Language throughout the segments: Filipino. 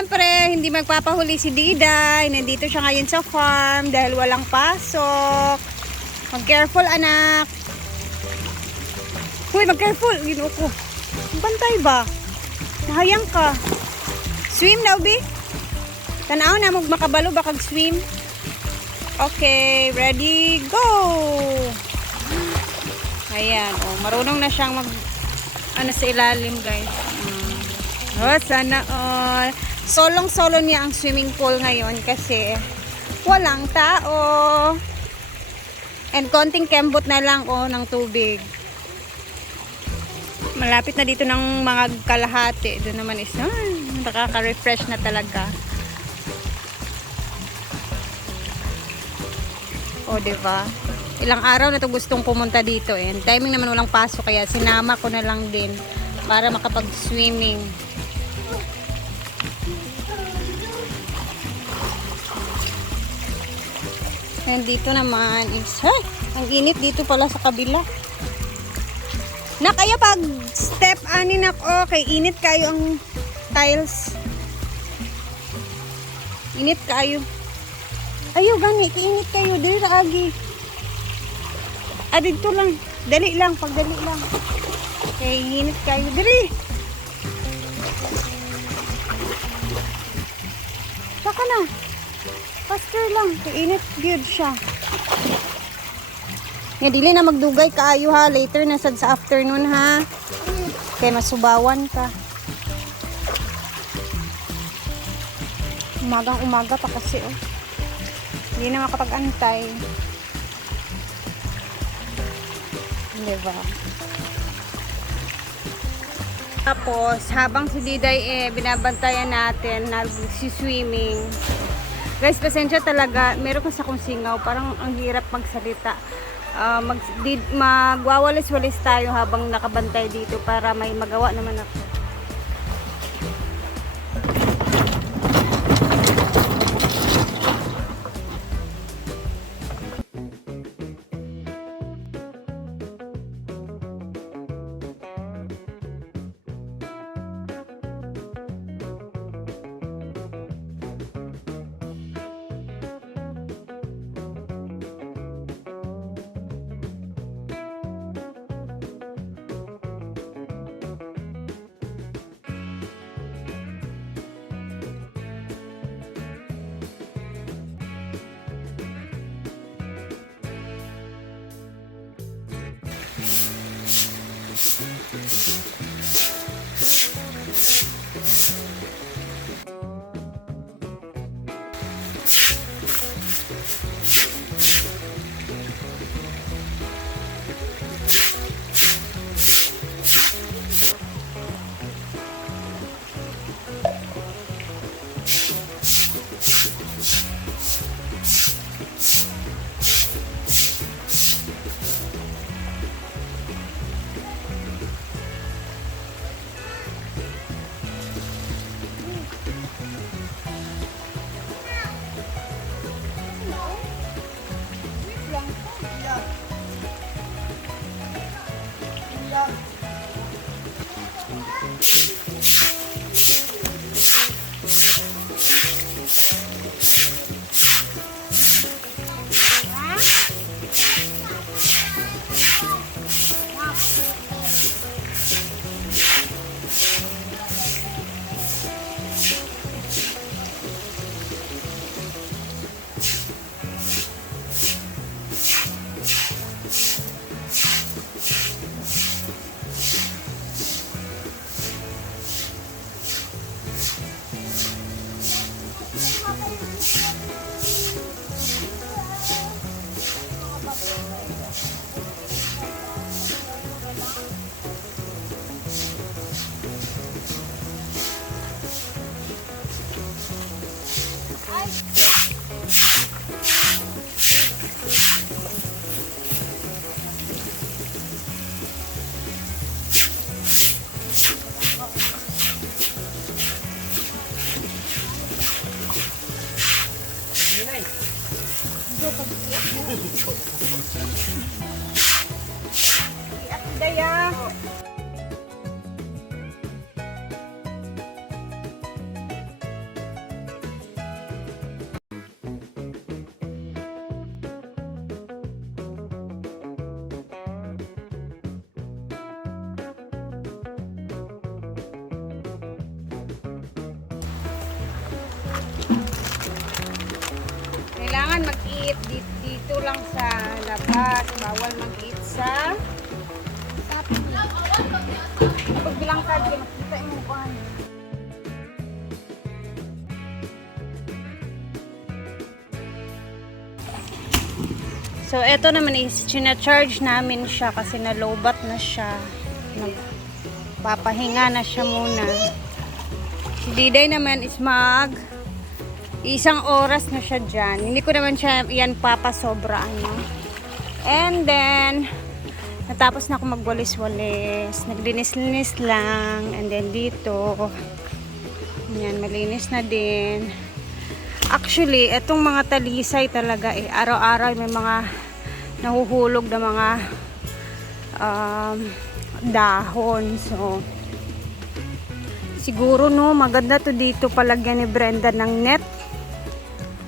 Siyempre, hindi magpapahuli si Diday. Nandito siya ngayon sa farm dahil walang pasok. Mag-careful, anak. Uy, mag-careful. Ginoo ko. Bantay ba? Mahayang ka. Swim daw, Bi? Tanaw na, makabalo ba kag-swim? Okay, ready, go! Ayan, oh, marunong na siyang sa ilalim, guys. Oh, sana all. Solong-solo niya ang swimming pool ngayon kasi walang tao. And konting kembot na lang ng tubig. Malapit na dito ng mga kalahati. Doon naman is nakaka-refresh na talaga. O, diba? Ilang araw na to gustong pumunta dito eh. Timing naman walang pasok kaya sinama ko na lang din para makapag-swimming. And dito naman is, ang init dito pala sa kabila. Na kaya pag step ani nak okay, init kayo ang tiles. Init kayo. Ayo gani, kainit kayo diri ra agi. Dito lang, dali lang, pagdali lang. Okay, init kayo diri. Saka na. Faster lang, kainit good siya. Nga dili na magdugay kaayo ha, later na sad sa afternoon ha. Kaya masubawan ka. Umagang umaga pa kasi Hindi na makapag-antay. Diba? Tapos, habang si Diday binabantayan natin, nag-swimming. Guys, pasensya talaga. Meron kasi akong singaw. Parang ang hirap magsalita. Magwawalis-walis tayo habang nakabantay dito para may magawa naman ako. Daya. mag-eat dito lang sa labas. Bawal mag-eat sa pagbilang card, makita yung mukha niya. So, eto naman is, charge namin siya kasi nalobat na siya. Nagpapahinga na siya muna. Si Diday naman is isang oras na siya dyan. Hindi ko naman siya yan papasobra, ano. And then, natapos na ako magwalis-walis. Naglinis-linis lang. And then dito, yan, malinis na din. Actually, etong mga talisay talaga araw-araw may mga nahuhulog na mga dahon. So, siguro no, maganda to dito palagyan ni Brenda ng net.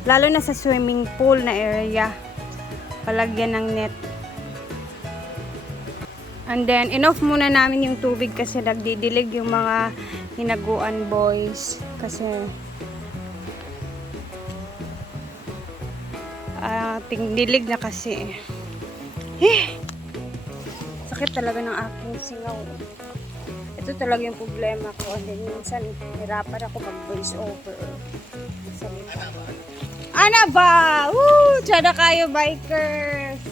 Lalo na sa swimming pool na area. Palagyan ng net. And then, enough muna namin yung tubig kasi nagdidilig yung mga hinaguan boys. Kasi tingdilig na kasi. Sakit talaga ng aking singaw. Ito talaga yung problema ko. And then minsan, hirapan ako mag-voice over. Ano ba? Woo! Tsada kayo, bikers!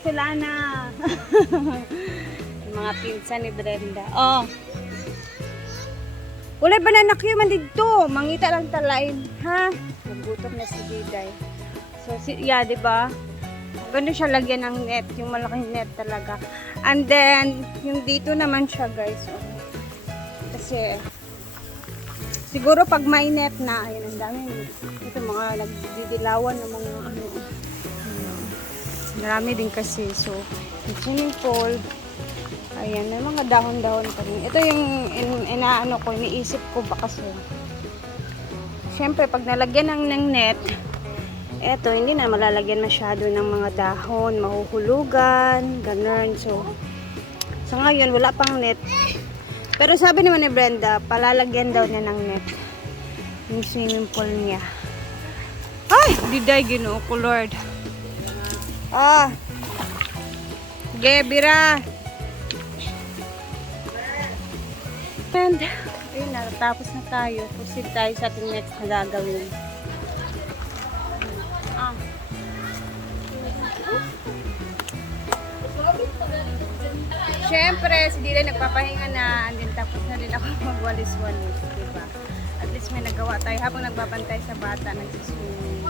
Sila na. Mga pinsan ni Brenda. Oh. Wala ba na nakyuman dito? Mangita lang talain. Ha? Nagutom na si Diday. So, yeah, diba? Ganda siya lagyan ng net. Yung malaking net talaga. And then, yung dito naman siya, guys. Oh. Kasi, siguro pag may net na, ayun, ang dami. Ito, mga nagdidilawan ng mga ano. Marami din kasi. So, yung swimming pool. Ayan, may mga dahon-dahon pa rin. Ito yung inaano ko, iniisip ko ba kasi. Siyempre, pag nalagyan ng net, eto, hindi na malalagyan masyado ng mga dahon, mahuhulugan, ganun. So, ngayon, wala pang net. Pero sabi naman ni Brenda, palalagyan daw niya ng net. Yung swimming pool niya. Ay! Diday, Ginoo ko, Lord. Ah! Gebira! And, ayun na, tapos na tayo. Proceed tayo sa ating next na gagawin. Siyempre, si Dila nagpapahinga na, and then tapos na din ako magwalis-walis, diba? At least may nagawa tayo habang nagbabantay sa bata, nagsiswimming.